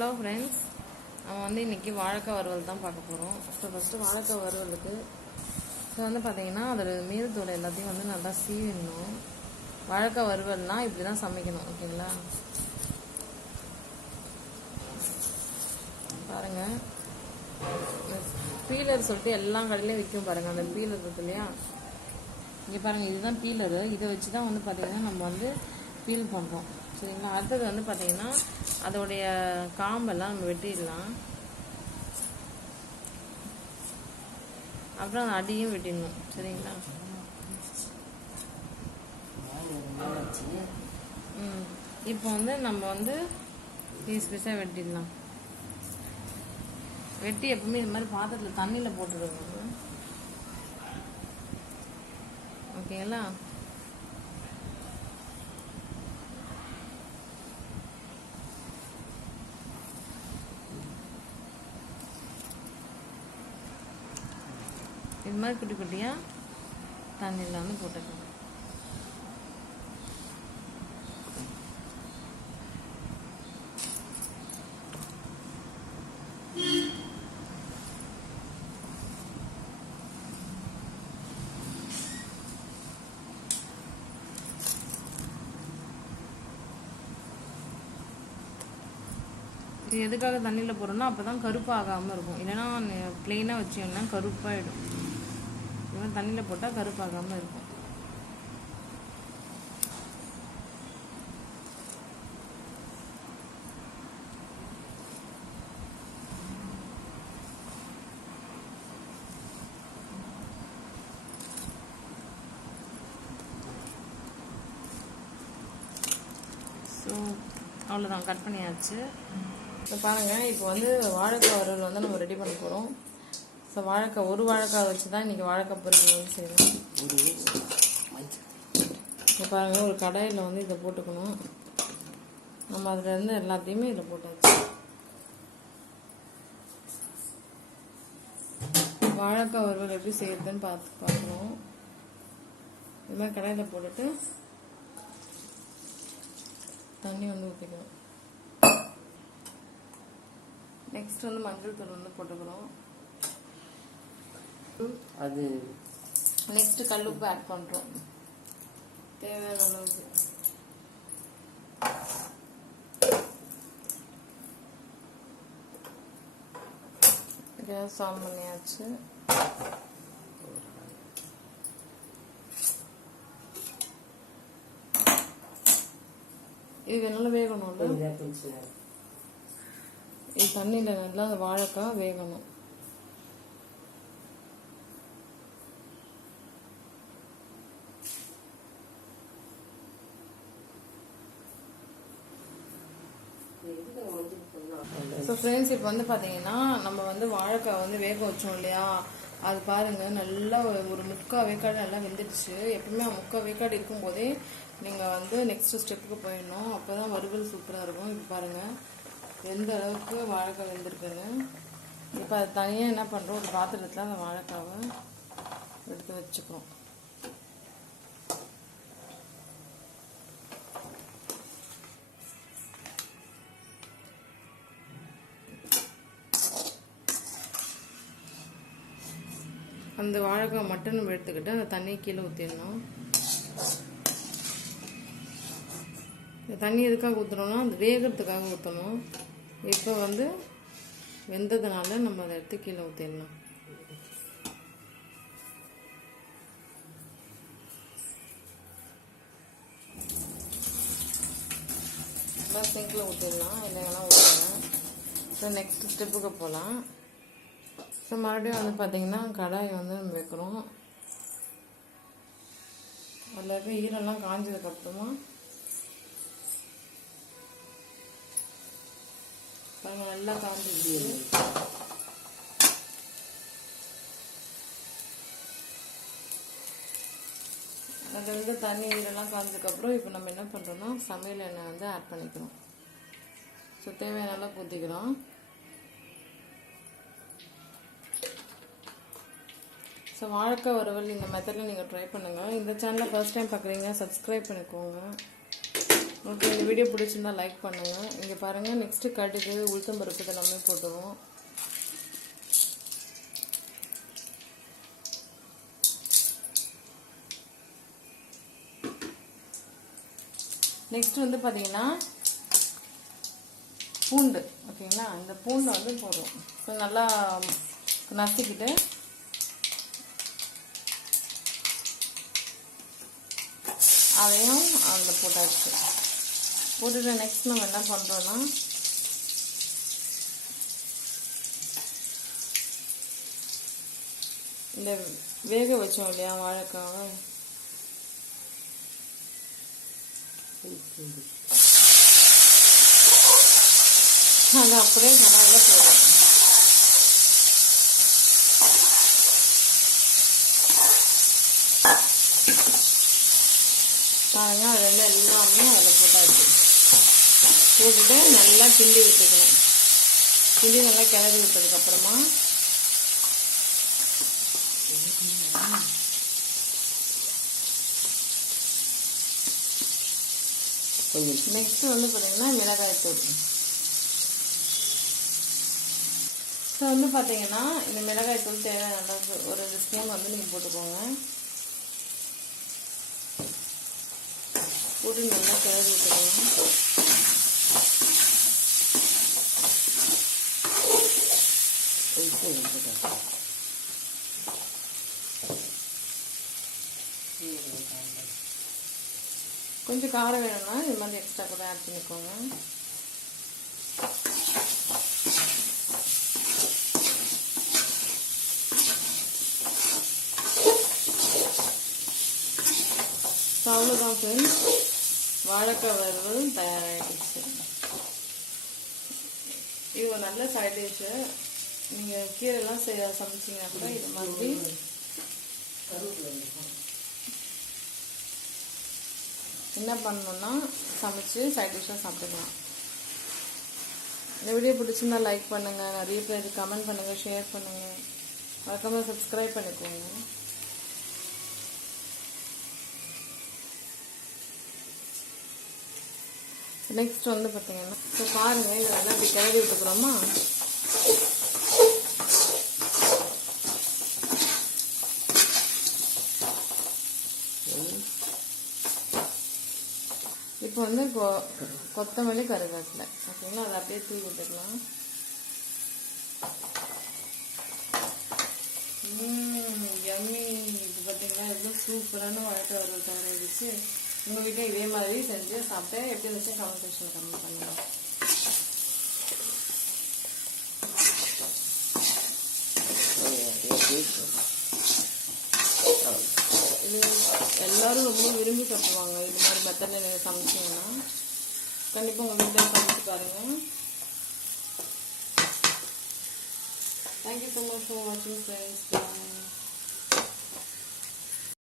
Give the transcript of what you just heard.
Hello friends, நம்ம வந்து இன்றைக்கி வாழைக்காய் வறுவல் தான் பார்க்க போகிறோம். ஃபஸ்ட்டு வாழைக்காய் வறுவலுக்கு வந்து பார்த்திங்கன்னா அதோட மேல் தோல் எல்லாத்தையும் வந்து நல்லா சீவிடணும். வாழைக்காய் வறுவல்னால் இப்படி தான் சமைக்கணும், ஓகேங்களா? பாருங்கள், பீலர் சொல்லிட்டு எல்லா கடையிலையும் விற்கும் பாருங்கள். அந்த பீலர் இருக்கு இல்லையா, இங்கே பாருங்கள், இதுதான் பீலரு. இதை வச்சு தான் வந்து பார்த்திங்கன்னா நம்ம வந்து பீல் பண்ணுறோம், சரிங்களா? அடுத்தது வந்து பார்த்திங்கன்னா அதோடைய காம்பெல்லாம் நம்ம வெட்டிடலாம். அப்புறம் அந்த அடியும் வெட்டிடணும், சரிங்களா? இப்போ வந்து நம்ம வந்து பீஸ் பீஸாக வெட்டிடலாம். வெட்டி எப்பவுமே இது மாதிரி பாத்திரத்தில் தண்ணியில் போட்டுடுவோம், ஓகேங்களா? இது மாதிரி குட்டி குட்டியாக தண்ணியில் வந்து போட்டுக்கலாம். இது எதுக்காக தண்ணியில் போடுறோம்னா அப்போ தான் கருப்பாகாமல் இருக்கும். இல்லைன்னா ப்ளெயினாக வச்சிங்கன்னா கருப்பாகிடும். இது தண்ணியில் போட்டால் கருப்பாகாமல் இருக்கும். ஸோ அவ்வளோதான், கட் பண்ணியாச்சு. இப்போ பாருங்கள், இப்போ வந்து வாழைக்காய் வறுவல் வந்து நம்ம ரெடி பண்ண போகிறோம். ஸோ வாழைக்காய், ஒரு வாழைக்காய் வச்சு தான் இன்றைக்கி வாழைக்காய் பொரியல் வந்து செய்யணும். இப்போ பாருங்கள், ஒரு கடாயில் வந்து இதை போட்டுக்கணும். நம்ம அதில் இருந்து எல்லாத்தையுமே இதில் போட்டாச்சு. வாழைக்காய் வறுவல் எப்படி செய்யறதுன்னு பார்க்கணும். இது மாதிரி கடாயில் போட்டுட்டு தண்ணி வந்து ஊற்றிக்கணும். நெக்ஸ்ட் வந்து மஞ்சள் தூள் வந்து போட்டுக்கிறோம். அது நெக்ஸ்ட் கல்லுப்பு ஆட் பண்ணுறோம், தேவையான அளவுக்கு. கேஸ் ஆன் பண்ணியாச்சு. இது நல்லா வேகணும்ல, இது தண்ணியில் நல்லா வாழைக்காய் வேகணும். ஸோ ஃப்ரெண்ட்ஸ், இப்போ வந்து பார்த்தீங்கன்னா நம்ம வந்து வாழைக்காய் வந்து வேக வச்சோம் இல்லையா, அது பாருங்கள் நல்லா ஒரு 3/4 வேக்காடு நல்லா வெந்துடுச்சு. எப்பவுமே 3/4 வேக்காடு இருக்கும்போதே நீங்கள் வந்து நெக்ஸ்ட் ஸ்டெப்புக்கு போயிடணும், அப்போ தான் வறுவல் சூப்பராக இருக்கும். இப்போ பாருங்கள் எந்த அளவுக்கு வாழைக்காய் வெந்திருக்குன்னு. இப்போ அது தனியாக என்ன பண்ணுறோம், ஒரு பாத்திரத்தில் அந்த வாழைக்காவை எடுத்து வச்சுக்கிறோம். அந்த வாழைக்காய் மட்டும் நம்ம எடுத்துக்கிட்டு அந்த தண்ணியை கீழே ஊற்றிடணும். இந்த தண்ணி எதுக்காக ஊற்றுறோம்னா அந்த வேகிறதுக்காக ஊற்றணும். இப்போ வந்து வெந்ததுனால நம்ம அதை எடுத்து கீழே ஊற்றிடணும். எல்லாம் சிங்கில் ஊற்றிடலாம், இல்லைங்கெல்லாம் ஊற்றுறேன். ஸோ நெக்ஸ்ட் ஸ்டெப்புக்கு போகலாம். ஸோ மறுபடியும் வந்து பார்த்திங்கன்னா கடாயை வந்து நம்ம வைக்கிறோம். அதில் இருக்க ஈரெல்லாம் காஞ்சதுக்கப்புறமா நல்லா காஞ்சிடுச்சு. அதில் வந்து தண்ணி ஈரெல்லாம் காஞ்சதுக்கப்புறம் இப்போ நம்ம என்ன பண்ணுறோம்னா சமையல் எண்ணெய் வந்து ஆட் பண்ணிக்கிறோம். ஸோ தேவையான அளவுக்கு ஊற்றிக்கிறோம். ஸோ வாழைக்காய் வறுவல் இந்த மெத்தடில் நீங்கள் ட்ரை பண்ணுங்கள். இந்த சேனலை ஃபர்ஸ்ட் டைம் பார்க்குறீங்க, சப்ஸ்கிரைப் பண்ணிக்கோங்க. ஓகே, இந்த வீடியோ பிடிச்சிருந்தா லைக் பண்ணுங்கள். இங்கே பாருங்கள், நெக்ஸ்ட்டு கடுகு உளுத்தம் பருப்பு இதெல்லாமே போட்டுருவோம். நெக்ஸ்ட் வந்து பார்த்தீங்கன்னா பூண்டு. ஓகேங்களா, இந்த பூண்டை வந்து போடுறோம். ஸோ நல்லா நசுக்கிட்டு அதையும் அதில் போட்டாச்சு. போட்டுட்டு நெக்ஸ்ட் நம்ம என்ன பண்ணுறோன்னா இந்த வேக வச்சோம் இல்லையா வாழைக்காவை, அதை அப்படியே கடாயில் போடுறோம். பாருங்க, அது வந்து எல்லாமே அதில் போட்டாச்சு. போட்டுட்டு நல்லா கிண்டி விட்டுக்கணும். கிண்டி நல்லா கிளறி விட்டதுக்கப்புறமா நெக்ஸ்ட் வந்து பார்த்தீங்கன்னா மிளகாய்த்தூள். ஸோ வந்து பார்த்தீங்கன்னா இந்த மிளகாய்த்தூள் தேவையான அளவுக்கு ஒரு 2 ஸ்பூன் வந்து நீங்கள் போட்டுக்கோங்க. போட்டு நல்லா கிளறி விட்டுக்கணும். கொஞ்சம் காரம் வேணும்னா இது மாதிரி எக்ஸ்ட்ரா கூட ஆட் பண்ணிக்கோங்க. அவ்வளோதான் ஃப்ரெண்ட்ஸ், வாழைக்காய் வறுவல் தயாராகிடுச்சு. இது ஒரு நல்ல சைட் டிஷ்ஷு. நீங்கள் கீரைலாம் சமைச்சிங்கன்னா கூட இது மாதிரி என்ன பண்ணணும்னா சமைச்சு சைட் டிஷ்ஷாக சாப்பிட்டுக்கலாம். இந்த வீடியோ பிடிச்சிருந்தா லைக் பண்ணுங்கள், நிறைய பேர் கமெண்ட் பண்ணுங்கள், ஷேர் பண்ணுங்கள், மறக்காம சப்ஸ்கிரைப் பண்ணிக்கோங்க. நெக்ஸ்ட் வந்து பார்த்தீங்கன்னா ஸோ பாருங்கள், இதை நல்லா இப்படி கிளறி விட்டுக்கிறோமா. இப்போ வந்து கொத்தமல்லி கருவேப்பிலை. ஓகேங்களா, அதை அப்படியே தூவி விட்டுக்கலாம். யம்மி. இது பார்த்தீங்கன்னா எவ்வளோ சூப்பரான வாழைக்காய் வறுவல் தயாராகிடுச்சு. உங்கள் வீட்டில் இதே மாதிரி செஞ்சு சாப்பிட்டு எப்படி இருந்துச்சு கமெண்ட் செக்ஷனில் கமெண்ட் பண்ணுங்கள். இது எல்லாரும் ரொம்ப விரும்பி சாப்பிடுவாங்க. இது மாதிரி மெத்தடில் நீங்கள் சமைச்சிங்கன்னா கண்டிப்பாக உங்கள் வீட்டில் சமைச்சு பாருங்கள். தேங்க்யூ ஸோ மச் ஃபார் வாட்சிங் ஃப்ரெண்ட்ஸ்.